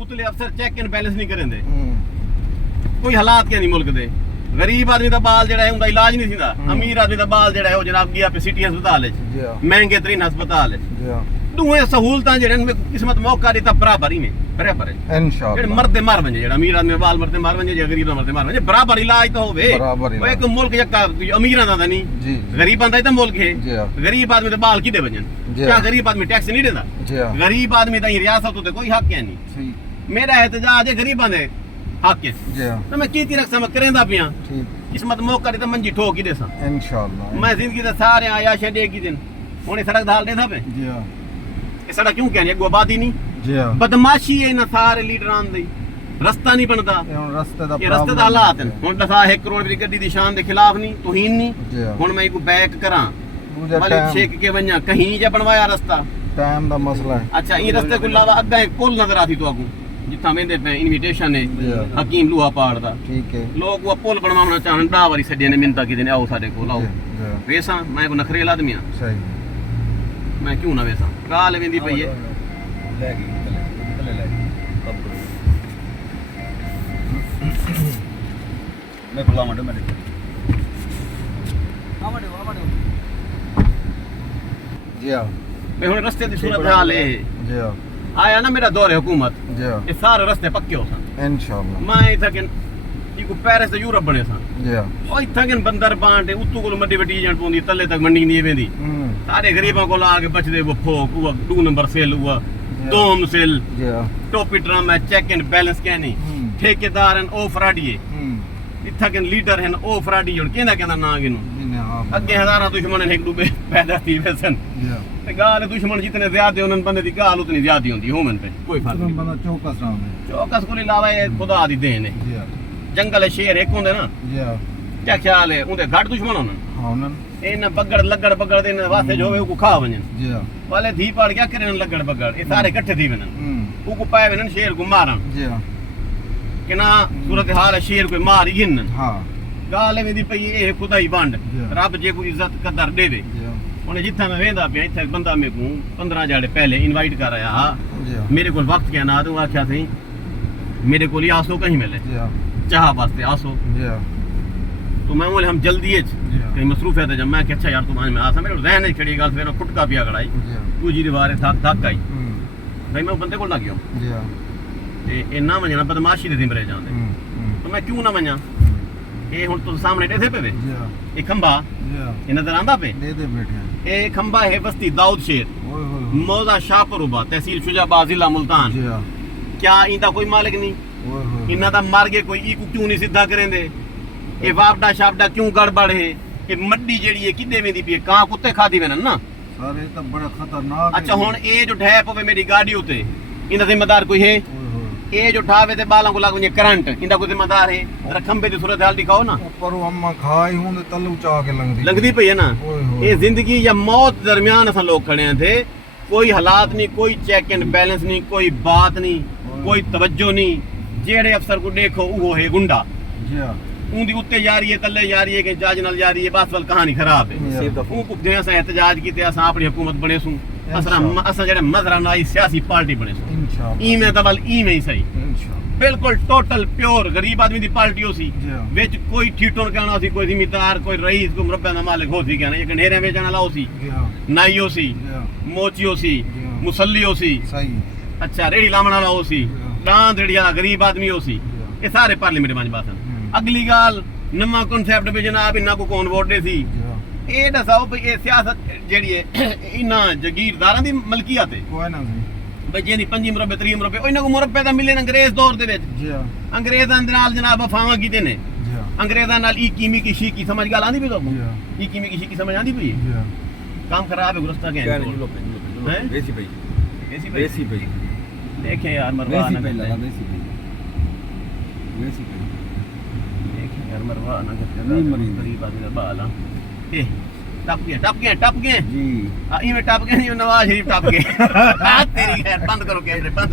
उतले अफसर check and balance नहीं करेंदे कोई हालात क्या नहीं मुल्क दे गरीब आदमी दा बाल जेड़ा है उनदा इलाज नहीं सींदा अमीर आदमी दा बाल जेड़ा है वो जनाब गया पे सिटी अस्पताल है महंगे तरीन अस्पताल है दोए सहूलतां जेड़े में किस्मत मौका देता बराबर ही में बराबर है इंशाल्लाह जेड़े मरदे मार वंजे जेड़ा अमीर आदमी बाल मरदे मार वंजे जे गरीब मरदे मार वंजे बराबर इलाज तो होवे वो एक मुल्क जका अमीरां दा नहीं गरीबां दा ही तो मुल्क है गरीब आदमी दे बाल किदे वंजन क्या गरीब आदमी टैक्स नहीं देता गरीब आदमी दा रियासत ते कोई हक है नहीं मेरा एहतजाज है गरीबां दे हक है तो मैं कीती रखसा मैं करेंदा पिया किस्मत मौका दे तो मंजी ठोक ही देसा इंशाल्लाह मैं जिंदगी दे सारे आया छडे की दिन हुणे सड़क ढाल देदा पे जी हां ये सड़क क्यों कहनी है आबादी नहीं जी हां बदमाशी है इन सारे लीडरां दी रास्ता नहीं बनदा हुन रास्ते दा हालात हैं हुन दसा 1 करोड़ दी गड्डी दी शान दे खिलाफ नहीं तौहीन नहीं हुन मैं इको बैक करां मालिक शेख के वन्या कहीं जा बनवाया रास्ता टाइम दा मसला है अच्छा ये रास्ते को अलावा अग्गा एक पुल नजर आती तो आगू जिथा वेंदे पे इनविटेशन है हकीम लोहा पाड़ दा ठीक है लोग वो पुल बनवाना चाहन डा वारी सड्डे ने मिन्नता की दिन आओ साडे कोल आओ वेसा मैं को नखरेल आदमी हां सही मैं क्यों ना वेसा गाल वेंदी पई है ले गई ले मैं बुला माडो मेरे आमाडो जी हां मैं हुन रास्ते दी सूरत हाल है जी हां आया ना मेरा दौर है हुकूमत ये सारे रास्ते पक्के हो सन इंशाल्लाह मैं इथा के इको पेरिस से यूरोप बने सन जी हां ओ इथा के बंदर बांटे उतु को मड्डी वटी जण पोंदी तले तक मंडी नहीं वेंदी सारे गरीबां को आके बचदे वो फोक वो 2 नंबर सेल हुआ दोम सेल जी हां टोपी ड्रामा चेक एंड बैलेंस कहनी ठेकेदार एंड ओ फ्राडीए इथा के लीडर हैं ओ फ्राडी हुन केंदा ना गिनो अगे हजारां दुश्मन एक डूबे पैदा थी वैसन ते गाल दुश्मन जितने ज्यादा उन बंदे दी गाल उतनी ज्यादा होंदी होमन पे कोई फर्क नहीं बंदा चौकस ना है चौकस को अलावा ये खुदा दी देन है जी हां जंगल है शेर एक होंदे ना जी हां क्या ख्याल है उनके घाट दुश्मन होन हां उन इन बगड़ लगड़ बगड़ देन वास्ते जो है को खा वजन जी हां वाले धी पाड़ क्या करन लगड़ बगड़ ये सारे इकट्ठे थी वनन को पाए वनन शेर को मारन जी हां कि ना सूरत हाल है शेर को मार गिन हां गाल वेंदी पई ए खुदा ही बांड रब जे को इज्जत कदर देवे उन्हें जिथा मैं वेंदा पिया इथे बंदा मेरे को 15 जाड़े पहले इनवाइट कर आया मेरे को वक्त क्या ना तो आख्या थी मेरे को ही आसो कहीं मिले चाह वास्ते आसो तो मैं बोले हम जल्दी है कहीं मसरूफ है तो जब मैं कि अच्छा यार तुम आज में आसा मेरे जहन में खड़ी गल फिर खुटका पिया गड़ाई तू जी दीवार थक आई भाई मैं बंदे को ना गया ते ए ना मजना बदमाशी दे दिमरे जांदे तो मैं क्यों ना मना ए हुन तो सामने देखे पे ए खंबा ये नजर आंदा पे दे बैठे ए खंबा है बस्ती दाऊद शेर मौजा शाहपुरबा तहसील शुजाबाद जिला मुल्तान क्या इंदा कोई मालिक नहीं इना दा मार के कोई ई को क्यों नहीं सीधा करेंदे ए वापडा शापडा क्यों गड़बड़ है ए मड्डी जेड़ी है किदे वेंदी पई कां कुत्ते खादी वेनन ना सारे तो बड़ा खतरनाक अच्छा हुन ए जो ढै पवे मेरी गाड़ी उते इंदा जिम्मेदार कोई है ए जो ठावे ते बालों को लागू करंट इंदा कोई जिम्मेदार है जरा खंबे दी सूरत हाल दिखाओ ना पर अम्मा खाई हुन तलू चा के लगदी पई है ना ये जिंदगी या मौत दरमियान असा लोग खड़े थे कोई हालात नहीं कोई चेक एंड बैलेंस नहीं कोई बात नहीं कोई तवज्जो नहीं जेड़े अफसर को देखो वो है गुंडा जी हां उंदी उत्ते जा रही है तले जा रही है कि जज नाल जा रही है बस वाल कहानी खराब है उनको जैसा एहतजाज कीते असा अपनी हुकूमत बने सु असा जेड़े मजरा नाई सियासी पार्टी बने सु इंशाल्लाह ई में तवल ई में ही सही इंशाल्लाह बिल्कुल टोटल प्योर गरीब आदमी दी पार्टी हो सी विच कोई ठीटों कहना सी कोई जिम्मेदार कोई रईस कोई मुरब्बे दा मालिक हो सी कहना ये गंढेरे में जाना लाओ सी नाई हो सी मोची हो सी मुसल्ली हो सी सही अच्छा रेड़ी लामण वाला हो सी डांद रेड़ी वाला गरीब आदमी हो सी ये सारे पार्लियामेंट में बात अगली गाल नवा कॉन्सेप्ट पे जनाब इना को कौन वोट दे सी ए दसाओ भाई ये सियासत जेड़ी है इना जागीरदारां दी मलकियत है कोई ना भाई जेनी 5 मुरब्बे 3 मुरब्बे इना को मुरब्बे दा मिले अंग्रेज दौर दे विच जी हां अंग्रेजां दे नाल जनाब अफावां कीते ने जी हां अंग्रेजां नाल ई कीमी की शी की समझ गाल आंदी पई तो जी हां ई कीमी की शी की समझ आंदी पई जी हां काम खराब है गुरस्ता के हैं वैसी भाई देखे यार मरवा ना वैसी देखे यार मरवा ना करते गरीब आदमी दा बाल हां ए टप गए जी ई में टप गए नवाज शरीफ टप गए तेरी खैर बंद करो कैमरे बंद